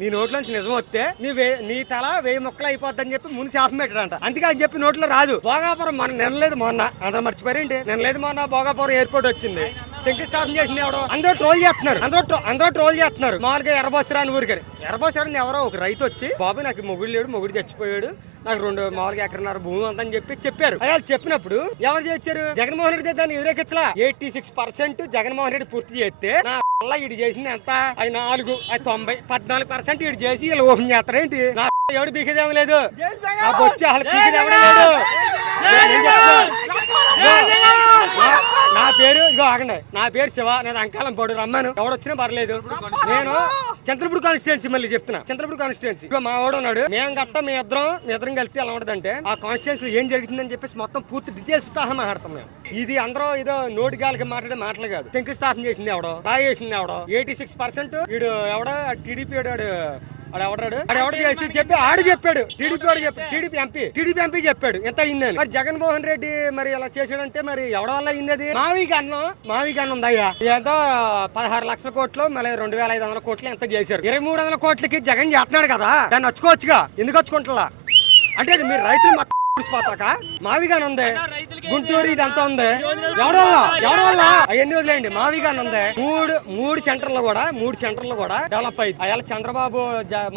నీ నోట్లోంచి నిజం వస్తే నీ తల 1000 ముక్కలు అయిపోద్దని చెప్పి ముందు శాపం పెట్టాడంట. అందుకే అని చెప్పి నోట్లో రాదు. భోగాపురం మన నినలేదు మొన్న, అందరూ మర్చిపోయారేంటి? నినలేదు మొన్న భోగాపురం ఎయిర్పోర్ట్ వచ్చింది, శంకుస్థాపన చేసింది ఎవడో. అందరూ ట్రోల్ చేస్తున్నారు. మామూలుగా ఎర్రబోసరాని ఊరికి ఎర్రబోసరాని ఎవరో ఒక రైతు వచ్చి, బాబు నాకు మొగుడు లేడు, మొగుడు చచ్చిపోయాడు, నాకు 2 మామూలుగా ఎకరన్నర భూమి ఉందని చెప్పారు. అలా చెప్పినప్పుడు ఎవరు చేశారు? జగన్మోహన్ రెడ్డి దాన్ని ఎదురేకిచ్చలా. 86% జగన్మోహన్ రెడ్డి పూర్తి చేస్తే ఇటు చేసింది ఎంత? 4 14% ఇటు చేసి ఇలా ఓపెన్ చేస్తారేంటి? ఎవడు పీకేదేమో లేదు, నాకు వచ్చి అసలు పీకేదేమో లేదు. నా పేరు ఇగో ఆగండి, నా పేరు శివ, నేను అంకాలం పోడు రమ్మాను, ఎవడొచ్చినా పర్లేదు. నేను చంద్రపూడి కాన్స్టిట్యున్సీ, మళ్ళీ చెప్తున్నా చంద్రపూడి కాన్స్టిట్యున్సీ. ఇగో మా వాడు ఉన్నాడు, మేము గట్ట మీ ఇద్దరం కలిసి ఎలా ఉంటదంటే ఆ కాన్స్టిట్యున్సీ ఏం జరుగుతుందని చెప్పేసి మొత్తం పూర్తి డీటెయిల్స్ మాట్లాడతాం మేము. ఇది అందరూ ఏదో నోటి గాలికి మాట్లాడే మాటలు కాదు. శంకుస్థాపన చేసింది ఎవడో, బాగా చేసింది ఎవడో. 86% వీడు ఎవడో టీడీపీ ఎవడు చేసి చెప్పి ఆడు చెప్పాడు, టీడీపీ ఎంపీ చెప్పాడు ఎంత అయిందని. మరి జగన్మోహన్ రెడ్డి మరి ఇలా చేసాడంటే మరి ఎవడ వల్ల అయింది? అది మావి గన్నం ఉందయ్యా, ఏదో 16 లక్షల కోట్లు, మళ్ళీ 2500 కోట్లు ఎంత చేశారు. 2300 కోట్లకి జగన్ చేస్తున్నాడు కదా, దాన్ని వచ్చుకోవచ్చుగా, ఎందుకు వచ్చుకుంటా? అంటే మీరు రైతులు పోతాక మావిగాని ఉంది, గుంటూరు ఇదంతా ఉంది, ఎవడవల్ల అవన్నీ వదిలేండి. మావిగాని ఉంది. మూడు సెంటర్లు కూడా డెవలప్ అయ్యింది. అయ్యాల చంద్రబాబు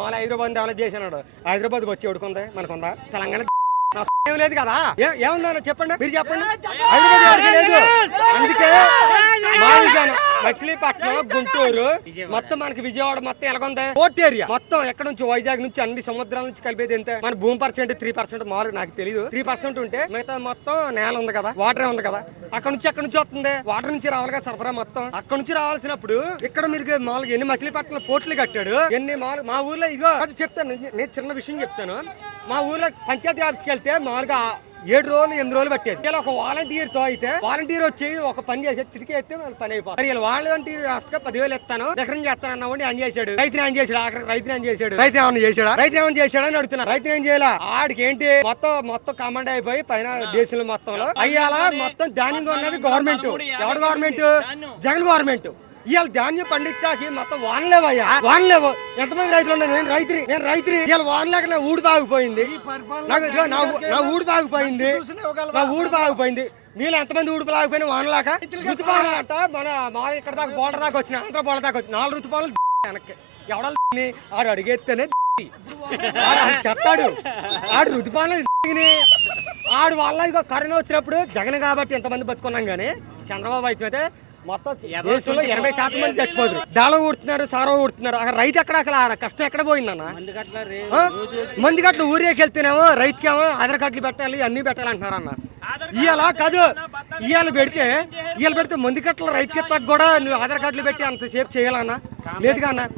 మాల హైదరాబాద్ డెవలప్ చేసినాడు. హైదరాబాద్ వచ్చి ఎవడుకుంది? మనకుందా? తెలంగాణ ఏం లేదు కదా, ఏముందా చెప్పండి, మీరు చెప్పండి. హైదరాబాద్ ఎవరికి లేదు. అందుకే మావిగాను, మచిలీపట్నం, గుంటూరు మొత్తం మనకి విజయవాడ మొత్తం ఎలాగుంది? పోర్ట్ ఏరియా మొత్తం ఎక్కడ నుంచి, వైజాగ్ నుంచి అన్ని సముద్రాల నుంచి కలిపేది ఎంత? మన భూమి పర్సెంట్ 3% మామూలుగా నాకు తెలియదు. 3% ఉంటే మిగతా మొత్తం నేల ఉంది కదా, వాటరే ఉంది కదా. అక్కడ నుంచి వస్తుంది, వాటర్ నుంచి రావాలిగా సరఫరా మొత్తం. అక్కడ నుంచి రావాల్సినప్పుడు ఇక్కడ మీరు మామూలుగా ఎన్ని మచిలీపట్నం పోర్టులు కట్టాడు, ఎన్ని మామూలు మా ఊర్లో ఇగో అది చెప్తాను, నేను చిన్న విషయం చెప్తాను. మా ఊర్లో పంచాయతీ ఆఫీస్కి వెళ్తే మామూలుగా 7 రోజులు 8 రోజులు పట్టేది. ఇలా ఒక వాలంటీర్ తో అయితే వాలంటీర్ వచ్చి ఒక పని చేసి తిరిగి అయితే పని అయిపోతుంది. ఇలా వాలంటీర్ వ్యవస్థగా 10,000 ఇస్తాను, ఎకరం చేస్తాను అన్నవాడిని అని చేశాడు. రైతుని ఏమన్నా చేశాడు అని అడుగుతున్నారు. రైతుని ఏం చేయాలా? ఆడికి ఏంటి మొత్తం కమాండ్ అయిపోయి పైన దేశంలో మొత్తంలో అయ్యాలా మొత్తం ధాన్యంగా ఉన్నది గవర్నమెంట్. ఎవడు గవర్నమెంట్? జగన్ గవర్నమెంట్. ఇవాళ ధాన్యం పండించాకి మొత్తం వానలేవు. ఎంతమంది రైతులు ఉన్నారు? నేను రైతుని ఇవాళ వానలేక నా ఊడు బాగిపోయింది, నా ఊడు బాగిపోయింది. మీరు ఎంతమంది ఊడుపు లాగిపోయినా వానలాక ఋతుపాలు అంట. మన ఇక్కడ దాకా బోర్డర్ దాకా వచ్చిన, ఆంధ్ర బోర్డర్ దాకా వచ్చిన 4 ఋతుపాలు వెనక్కి ఎవడ ఆడు అడిగేస్తేనే చెప్తాడు. ఆడు ఋతుపాలు ఆడు వల్ల ఇక కరోనా వచ్చినప్పుడు జగన్ కాబట్టి ఎంతమంది బతుకున్నాం కానీ చంద్రబాబు అయితే మొత్తం దేశంలో 80% మంది చచ్చిపోతారు. దాళం ఊడుతున్నారు, సారో ఊడుతున్నారు. అక్కడ రైతు అక్కడ కష్టం ఎక్కడ పోయిందన్న? మంది గట్లు ఊరేకి వెళ్తేనేమో రైతుకేమో ఆధార్ కార్డులు పెట్టాలి, అన్ని పెట్టాలి అంటున్నారు అన్న. ఇవాళ కాదు, ఇవాళ పెడితే మంది గట్ల రైతుకి తగ్గ కూడా నువ్వు ఆధార్ కార్డులు పెట్టి అంత సేపు చేయాలన్నా? లేదుగా అన్న.